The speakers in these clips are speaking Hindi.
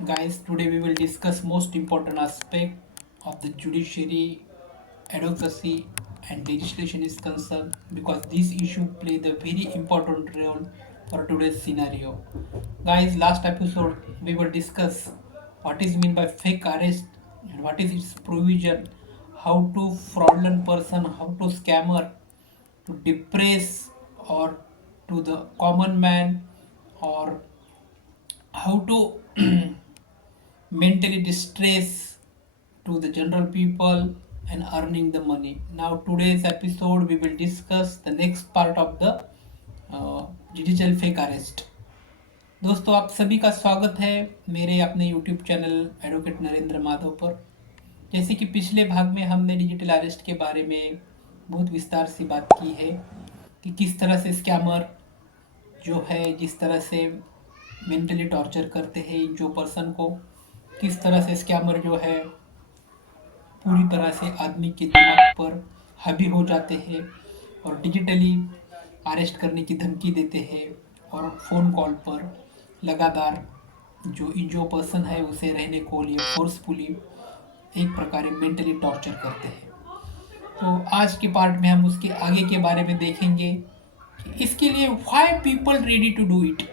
Guys, today we will discuss most important aspect of the judiciary, advocacy and legislation is concerned because these issues play the very important role for today's scenario. Guys, last episode we will discuss what is mean by fake arrest and what is its provision, how to fraudulent person, how to scammer, to depress or to the common man or how to mentally distress to the general people and earning the money. Now, today's episode we will discuss the next part of the digital fake arrest. दोस्तों, आप सभी का स्वागत है मेरे अपने YouTube channel advocate Narendra Madhav पर। जैसे कि पिछले भाग में हमने डिजिटल अरेस्ट के बारे में बहुत विस्तार से बात की है कि किस तरह से स्कैमर जो है जिस तरह से मेंटली टॉर्चर करते हैं जो पर्सन को, किस तरह से स्कैमर जो है पूरी तरह से आदमी के दिमाग पर हावी हो जाते हैं और डिजिटली अरेस्ट करने की धमकी देते हैं और फ़ोन कॉल पर लगातार जो पर्सन है उसे रहने को लिए फोर्सफुली एक प्रकार मेंटली टॉर्चर करते हैं। तो आज के पार्ट में हम उसके आगे के बारे में देखेंगे कि इसके लिए why people ready to do it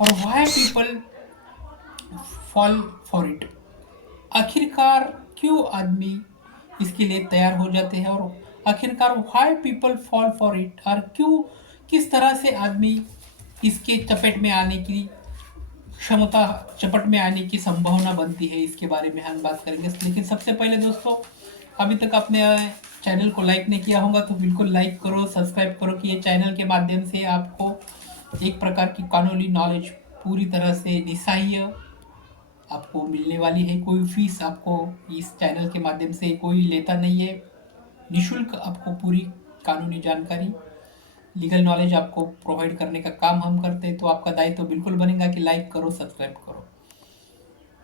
और why people fall for it. आखिरकार क्यों आदमी इसके लिए तैयार हो जाते हैं और आखिरकार why people fall for it और क्यों किस तरह से आदमी इसके चपेट में आने की क्षमता चपट में आने की संभावना बनती है, इसके बारे में हम बात करेंगे। लेकिन सबसे पहले दोस्तों, अभी तक आपने चैनल को लाइक नहीं किया होगा तो बिल्कुल लाइक करो, सब्सक्राइब करो कि ये चैनल के माध्यम से आपको एक प्रकार की कानूनी नॉलेज पूरी तरह से निस्सहाय आपको मिलने वाली है। कोई फीस आपको इस चैनल के माध्यम से कोई लेता नहीं है, निःशुल्क आपको पूरी कानूनी जानकारी, लीगल नॉलेज आपको प्रोवाइड करने का काम हम करते हैं। तो आपका दायित्व तो बिल्कुल बनेगा कि लाइक करो, सब्सक्राइब करो।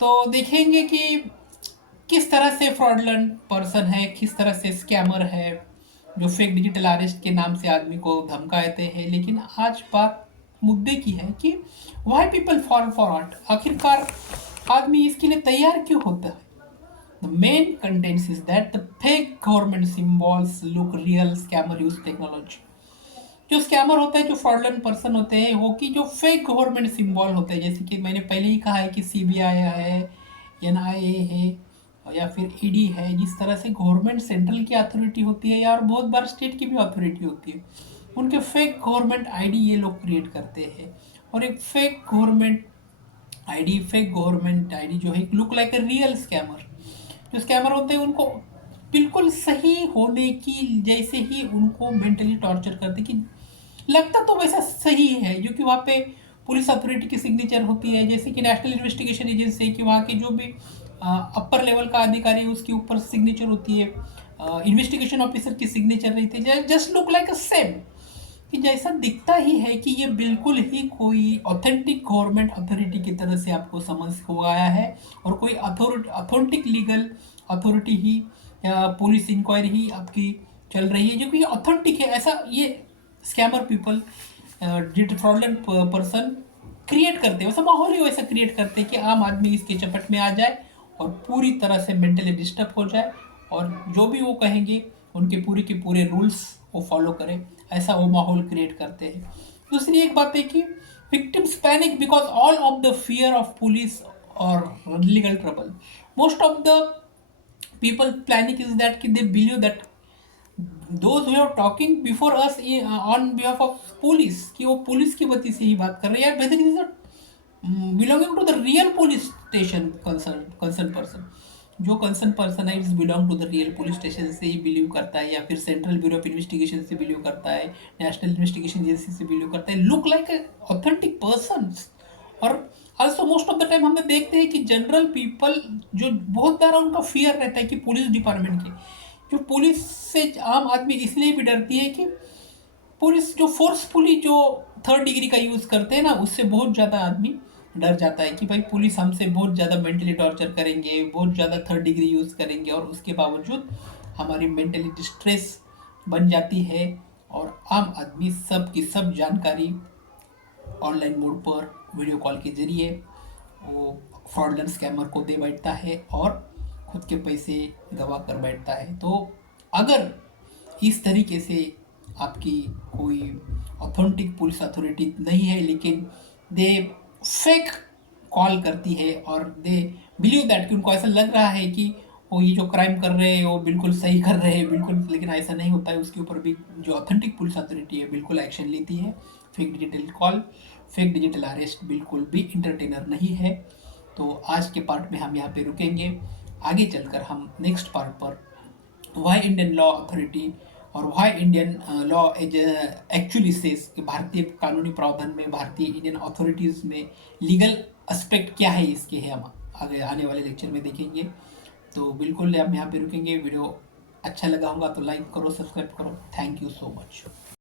तो देखेंगे कि किस तरह से फ्रॉडलेंट पर्सन है, किस तरह से स्कैमर है जो फेक डिजिटल अरेस्ट के नाम से आदमी को धमकाते हैं। लेकिन आज बात मुद्दे की है कि why people fall for art, आखिरकार आदमी इसके लिए तैयार क्यों होता है। The main contents is that the fake government symbols look real, scammer use technology. जो स्कैमर होता है, जो फ्रॉडलेंट पर्सन होते हैं वो कि जो फेक गवर्नमेंट सिंबल होते हैं, जैसे कि मैंने पहले ही कहा है कि सीबीआई है, एनआईए है या फिर ईडी है, जिस तरह से गवर्नमेंट सेंट्रल की अथॉरिटी होती है या और बहुत बार स्टेट की भी अथॉरिटी होती है, उनके फेक गवर्नमेंट आईडी ये लोग क्रिएट करते हैं। और एक फेक गवर्नमेंट आईडी जो है look like a real scammer. जो स्कैमर होते हैं उनको बिल्कुल सही होने की जैसे ही उनको मेंटली टॉर्चर करते कि लगता तो वैसा सही है, क्योंकि वहाँ पे पुलिस अथॉरिटी की सिग्नेचर होती है, जैसे कि नेशनल इन्वेस्टिगेशन एजेंसी है कि वहाँ के जो भी अपर लेवल का अधिकारी है उसके ऊपर सिग्नेचर होती है, इन्वेस्टिगेशन ऑफिसर की सिग्नेचर रहती है, जस्ट लुक लाइक अ सेम कि जैसा दिखता ही है कि ये बिल्कुल ही कोई ऑथेंटिक गवर्नमेंट अथॉरिटी की तरह से आपको समझ हो आया है और कोई अथॉन्टिक लीगल अथॉरिटी ही या पुलिस इंक्वायरी ही आपकी चल रही है जो कि ऑथेंटिक है, ऐसा ये scammer people fraudulent person create करते हैं। वैसा माहौल ही वैसा क्रिएट करते हैं कि आम आदमी इसके चपट में आ जाए और पूरी तरह से मेंटली डिस्टर्ब हो जाए और जो भी वो कहेंगे उनके पूरे के पूरे रूल्स वो फॉलो करें, ऐसा वो माहौल क्रिएट करते हैं। दूसरी एक बात है कि victims panic because all of the fear of police or legal trouble. Most of the people panic is that they believe that those who are talking before us on behalf of police कि वो पुलिस की वजह से ही बात कर रहे हैं, यार whether it is a belonging to the real police station concerned person, जो कंसर्न पर्सन है it's belong to the real police station से ही बिलीव करता है या फिर सेंट्रल ब्यूरो ऑफ इन्वेस्टिगेशन से बिलीव करता है, नेशनल इन्वेस्टिगेशन एजेंसी से बिलीव करता है, लुक लाइक ऑथेंटिक पर्सन। और also most of the time हम देखते हैं कि जनरल पीपल जो बहुत सारा उनका फियर रहता है कि पुलिस डिपार्टमेंट की, जो पुलिस से आम आदमी इसलिए भी डरती है कि पुलिस जो फोर्सफुली जो थर्ड डिग्री का यूज़ करते हैं ना, उससे बहुत ज़्यादा आदमी डर जाता है कि भाई पुलिस हमसे बहुत ज़्यादा मेंटली टॉर्चर करेंगे, बहुत ज़्यादा थर्ड डिग्री यूज़ करेंगे और उसके बावजूद हमारी मेंटली डिस्ट्रेस बन जाती है और आम आदमी सब की सब जानकारी ऑनलाइन मोड पर वीडियो कॉल के ज़रिए वो फ्रॉडलेंट स्कैमर को दे बैठता है और खुद के पैसे गवा कर बैठता है। तो अगर इस तरीके से आपकी कोई ऑथेंटिक पुलिस अथॉरिटी नहीं है, लेकिन दे फेक कॉल करती है और दे बिलीव दैट कि उनको ऐसा लग रहा है कि वो ये जो क्राइम कर रहे हैं वो बिल्कुल सही कर रहे हैं बिल्कुल, लेकिन ऐसा नहीं होता है। उसके ऊपर भी जो ऑथेंटिक पुलिस अथॉरिटी है बिल्कुल एक्शन लेती है। Fake digital call, fake digital arrest बिल्कुल भी इंटरटेनर नहीं है। तो आज के पार्ट में हम यहाँ पे रुकेंगे। आगे चलकर हम नेक्स्ट पार्ट पर वाई इंडियन लॉ अथॉरिटी और why Indian law as actually says कि भारतीय कानूनी प्रावधान में, भारतीय इंडियन अथॉरिटीज़ में लीगल एस्पेक्ट क्या है इसके है, हम आगे आने वाले लेक्चर में देखेंगे। तो बिल्कुल हम यहाँ पे रुकेंगे। वीडियो अच्छा लगा होगा तो लाइक करो, सब्सक्राइब करो। Thank you so much.